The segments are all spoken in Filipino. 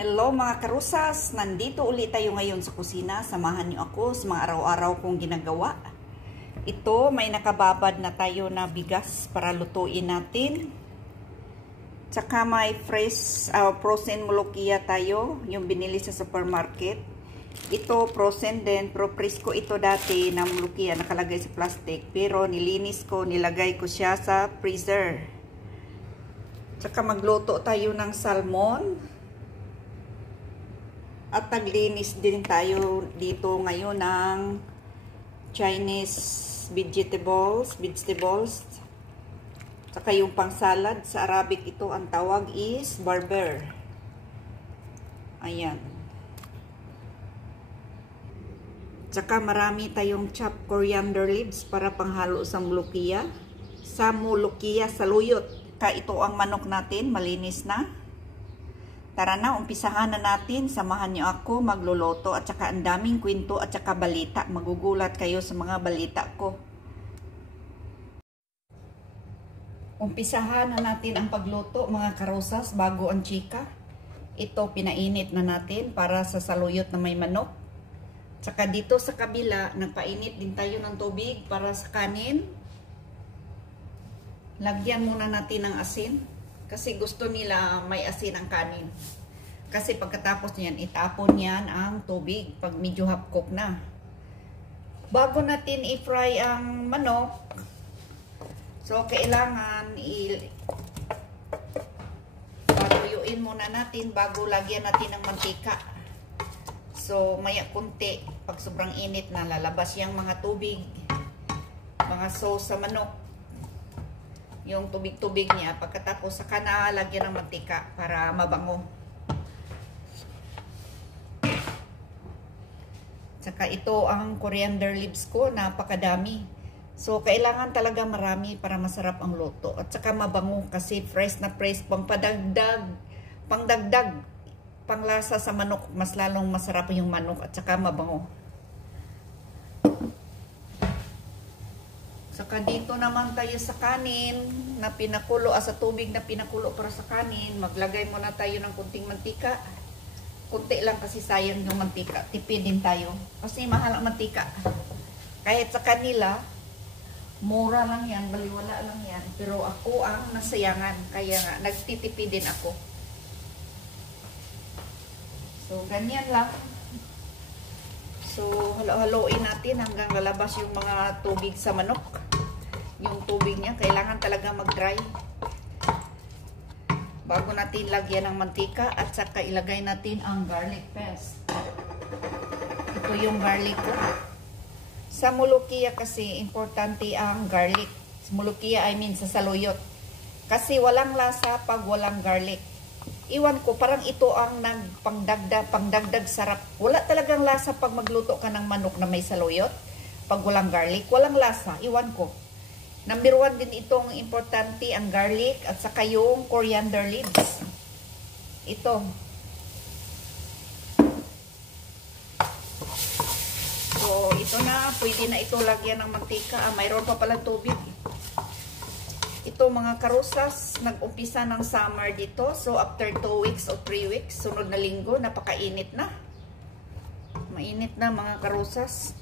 Hello mga karusas! Nandito ulit tayo ngayon sa kusina. Samahan niyo ako sa mga araw-araw kong ginagawa. Ito, may nakababad na tayo na bigas para lutuin natin. Tsaka may fresh frozen mulukia tayo, yung binili sa supermarket. Ito frozen din, pero presko ito dati na mulukia, nakalagay sa plastic. Pero nilinis ko, nilagay ko siya sa freezer. Tsaka magluto tayo ng salmon. At naglinis din tayo dito ngayon ng Chinese vegetables. Saka yung pang salad, sa Arabic ito ang tawag is barber. Ayan. Saka marami tayong chopped coriander leaves para panghalo sa mulukia. Sa mulukia, sa luyot. Ito ang manok natin, malinis na. Tara na, umpisahan na natin. Samahan niyo ako magluluto at saka ang daming kwento at saka balita. Magugulat kayo sa mga balita ko. Umpisahan na natin ang pagluto mga karosas bago ang chika. Ito pinainit na natin para sa saluyot na may manok. Tsaka dito sa kabila, nagpainit din tayo ng tubig para sa kanin. Lagyan muna natin ng asin. Kasi gusto nila may asin ang kanin. Kasi pagkatapos niyan, itapon yan ang tubig pag medyo half cook na. Bago natin i-fry ang manok, so kailangan patuyuin muna natin bago lagyan natin ng mantika. So maya kunti, pag sobrang init na, lalabas yung mga tubig, mga sauce sa manok. Yung tubig-tubig niya, pagkatapos saka nalagyan ng mantika para mabango. Saka ito ang coriander leaves ko, napakadami. So kailangan talaga marami para masarap ang luto. At saka mabango kasi fresh na fresh, pangdagdag, panglasa sa manok, mas lalong masarap yung manok at saka mabango. Saka dito naman tayo sa kanin na pinakulo, sa tubig na pinakulo para sa kanin. Maglagay muna tayo ng kunting mantika. Kunti lang kasi sayang yung mantika. Tipid din tayo. Kasi mahal ang mantika. Kahit sa kanila, mura lang yan, baliwala lang yan. Pero ako ang nasayangan. Kaya nga, nagtitipid din ako. So, ganyan lang. So, halo-haloin natin hanggang lalabas yung mga tubig sa manok. Yung tubig niya, kailangan talaga mag-dry. Bago natin lagyan ng mantika at saka ilagay natin ang garlic paste. Ito yung garlic ko. Sa mulukia kasi, importante ang garlic. Sa mulukia, I mean sa saluyot. Kasi walang lasa pag walang garlic. Iwan ko, parang ito ang pangdagdag sarap. Wala talagang lasa pag magluto ka ng manok na may saluyot. Pag walang garlic, walang lasa. Iwan ko. Number 1 din itong importante, ang garlic at saka yung coriander leaves. Ito. So, ito na. Pwede na ito lagyan ng mantika. Mayroon pa pala tubig. Ito mga karusas, nag-umpisa ng summer dito. So, after 2 weeks o 3 weeks, sunod na linggo, napakainit na. Mainit na mga karusas.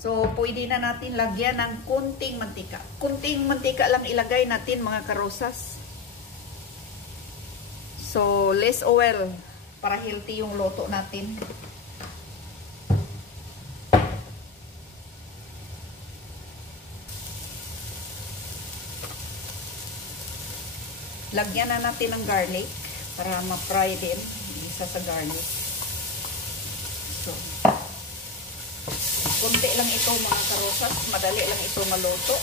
So, pwede na natin lagyan ng kunting mantika. Kunting mantika lang ilagay natin mga karusas. So, less oil para healthy yung luto natin. Lagyan na natin ng garlic para ma-fry din. Isa sa garlic. So, kunti lang ito mga karosas. Madali lang ito maluto.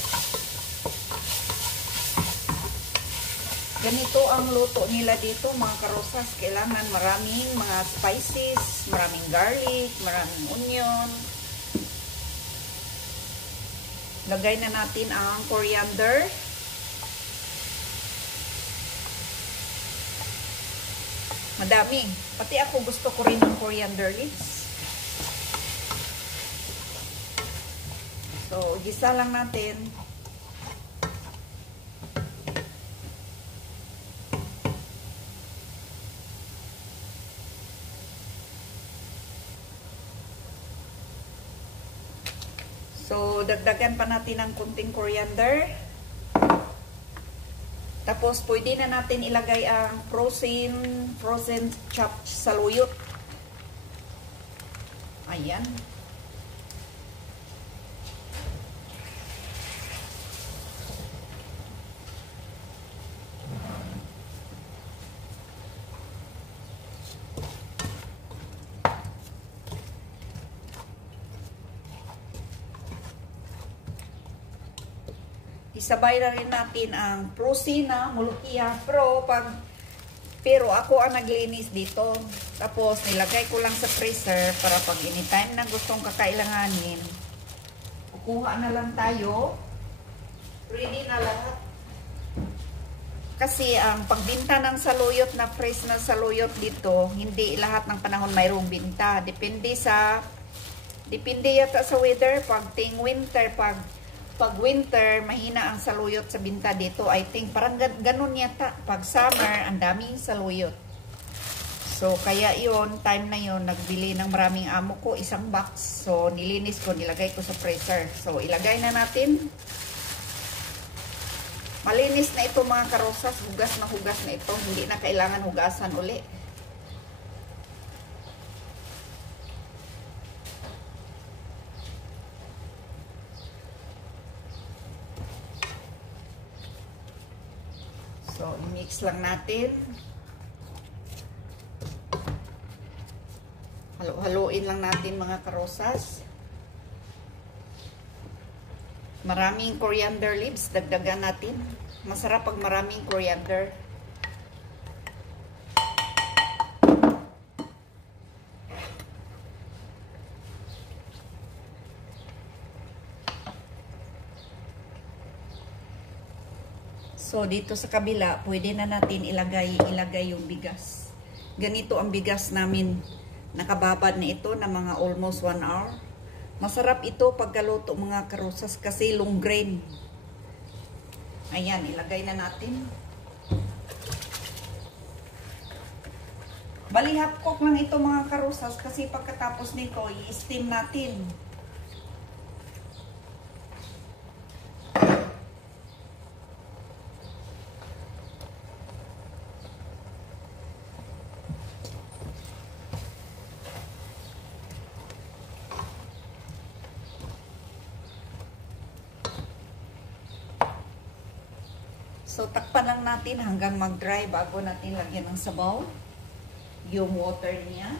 Ganito ang luto nila dito mga karosas. Kailangan maraming mga spices, maraming garlic, maraming onion. Lagay na natin ang coriander. Madami. Pati ako gusto ko rin ng coriander leaves. So, gisa lang natin. So, dagdagan pa natin ng kunting coriander. Tapos, pwede na natin ilagay ang frozen chopped saluyot. Ayan. Isabay na rin natin ang prosina, mulukia. Pero ako ang naglinis dito. Tapos nilagay ko lang sa freezer para pag anytime na gustong kakailanganin, kukuha na lang tayo. Ready na lahat. Kasi ang pagbinta ng saluyot na fresh na saluyot dito, hindi lahat ng panahon mayroong binta. Depende yata sa weather. Pag winter, mahina ang saluyot sa binta dito. I think parang ganun yata. Pag summer, ang daming saluyot. So, kaya yon time na yon nagbili ng maraming amo ko, isang box. So, nilinis ko, nilagay ko sa freezer. So, ilagay na natin. Malinis na ito mga karosas. Hugas na ito. Hindi na kailangan hugasan uli. So, i-mix lang natin. Halo-haloin lang natin mga karosas. Maraming coriander leaves, dagdagan natin. Masarap pag maraming coriander. So, dito sa kabila, pwede na natin ilagay yung bigas. Ganito ang bigas namin. Nakababad na ito na mga almost 1 hour. Masarap ito pagkaluto mga karosas kasi long grain. Ayan, ilagay na natin. Bali half cook lang ito mga karosas kasi pagkatapos nito, i-steam natin. So, takpan lang natin hanggang mag-dry bago natin lagyan ng sabaw. Yung water niya.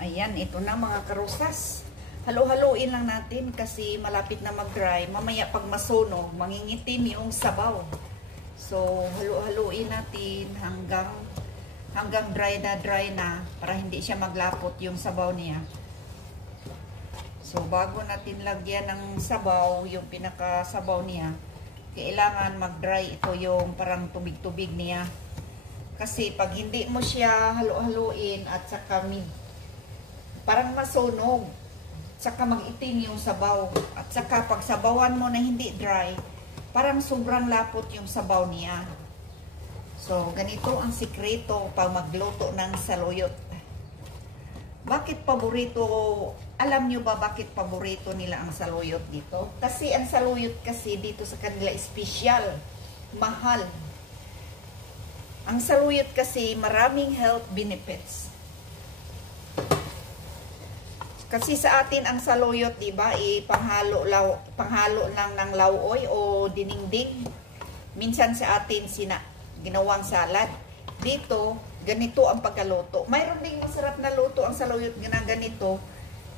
Ayan, ito na mga karosas. Halo-haloin lang natin kasi malapit na mag-dry. Mamaya pag masunog, mangingitim yung sabaw. So, halo-haloin natin hanggang dry na para hindi siya maglapot yung sabaw niya. So, bago natin lagyan ng sabaw, yung pinakasabaw niya, kailangan mag-dry ito yung parang tubig-tubig niya. Kasi pag hindi mo siya halo-haloin at saka parang masunog, saka mag-itim yung sabaw. At saka pag sabawan mo na hindi dry, parang sobrang lapot yung sabaw niya. So, ganito ang sikreto pag magluto ng saluyot. Bakit paborito? Alam nyo ba bakit paborito nila ang saluyot dito? Kasi ang saluyot kasi dito sa kanila espesyal, mahal. Ang saluyot kasi maraming health benefits. Kasi sa atin ang saluyot, di ba, panghalo lang ng lauoy o dinengdeng. Minsan sa atin ginawang salad. Dito, ganito ang pagkaluto. Mayroon ding masarap na luto ang saluyot na ganito.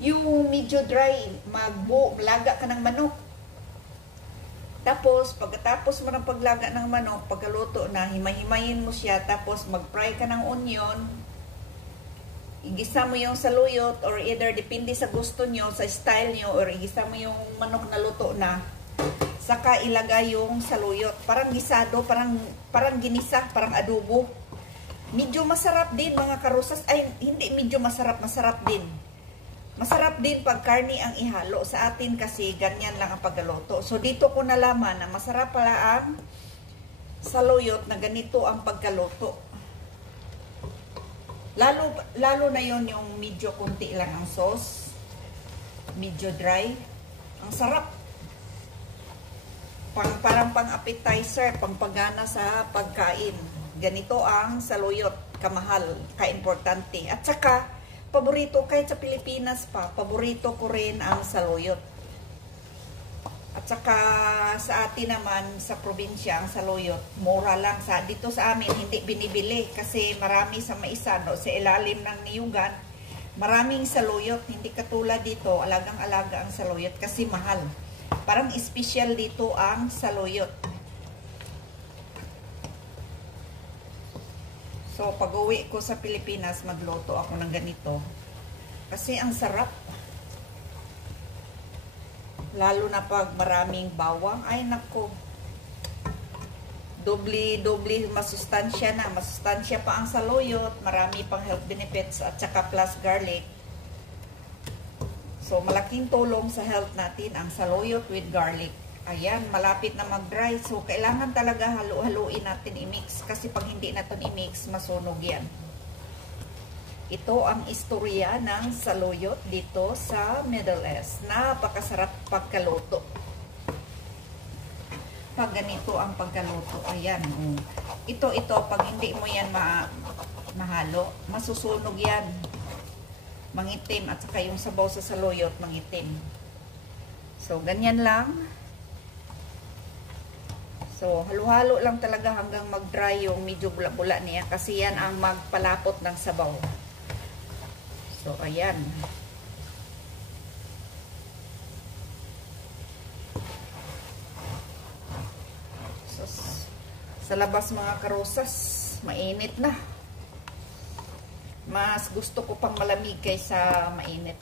Yung medyo dry, maglaga ka ng manok. Tapos, pagkatapos mo ng paglaga ng manok, pagkaluto na, himay-himayin mo siya, tapos mag-fry ka ng onion, igisa mo yung saluyot, or either depende sa gusto nyo, sa style nyo, or igisa mo yung manok na luto na, saka ilagay yung saluyot. Parang gisado, parang ginisa, parang adobo. Medyo masarap din mga karosas. Ay, hindi medyo masarap, masarap din. Masarap din pag karne ang ihalo. Sa atin kasi ganyan lang ang pagluto. So dito ko nalaman na masarap pala ang saluyot na ganito ang pagkaluto. Lalo na yon yung medyo kunti lang ang sauce. Medyo dry. Ang sarap. Parang pang appetizer, pang pagana sa pagkain. Ganito ang saluyot, kamahal, kaimportante. At saka, paborito kahit sa Pilipinas pa, paborito ko rin ang saluyot. At saka sa atin naman, sa probinsya, ang saluyot, mura lang. Dito sa amin, hindi binibili kasi marami sa Maisan o sa ilalim ng niyugan, maraming saluyot. Hindi katulad dito, alagang-alaga ang saluyot kasi mahal. Parang special dito ang saluyot. So, pag-uwi ko sa Pilipinas, magluto ako ng ganito. Kasi ang sarap. Lalo na pag maraming bawang. Ay, nako. Doble masustansya na. Masustansya pa ang saluyot. Marami pang health benefits at saka plus garlic. So, malaking tulong sa health natin ang saluyot with garlic. Ayan, malapit na mag-dry. So, kailangan talaga halu-haluin natin i-mix. Kasi pag hindi natin i-mix, masunog yan. Ito ang istorya ng saluyot dito sa Middle East. Napakasarap pagkaluto. Pag ganito ang pagkaluto, ayan. Ito, pag hindi mo yan mahalo, masusunog yan. Mangitim. At saka yung sabaw sa saluyot, mangitim. So, ganyan lang. So, halo-halo lang talaga hanggang mag-dry yung medyo bula-bula niya. Kasi yan ang magpalapot ng sabaw. So, ayan. So, sa labas mga karosas, mainit na. Mas gusto ko pang malamig kaysa mainit.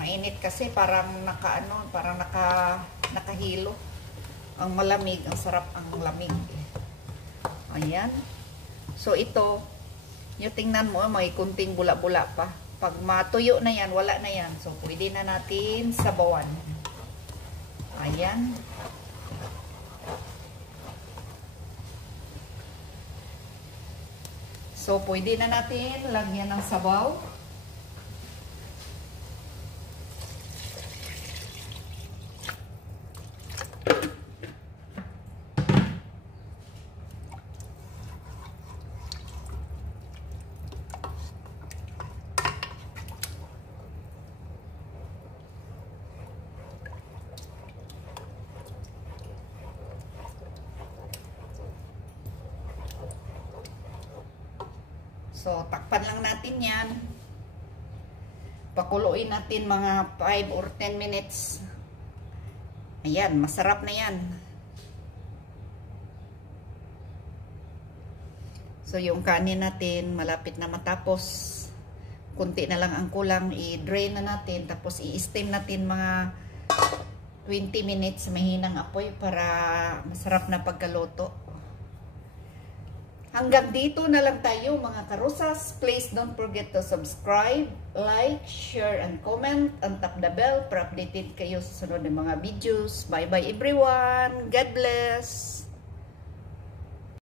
Mainit kasi parang nakahilo. Ang malamig, ang sarap ang lamig. Ayan. So, ito, yung tingnan mo, may kunting bula-bula pa. Pag matuyo na yan, wala na yan. So, pwede na natin sabawan. Ayan. So, pwede na natin lagyan ng sabaw. So, takpan lang natin yan. Pakuluin natin mga 5 or 10 minutes. Ayan, masarap na yan. So, yung kanin natin, malapit na matapos. Kunti na lang ang kulang. I-drain na natin. Tapos, i-steam natin mga 20 minutes sa mahinang apoy para masarap na pagkaluto. Hanggang dito na lang tayo mga karosas. Please don't forget to subscribe, like, share, and comment, and tap the bell para updated kayo sa sunod ng mga videos. Bye bye everyone. God bless.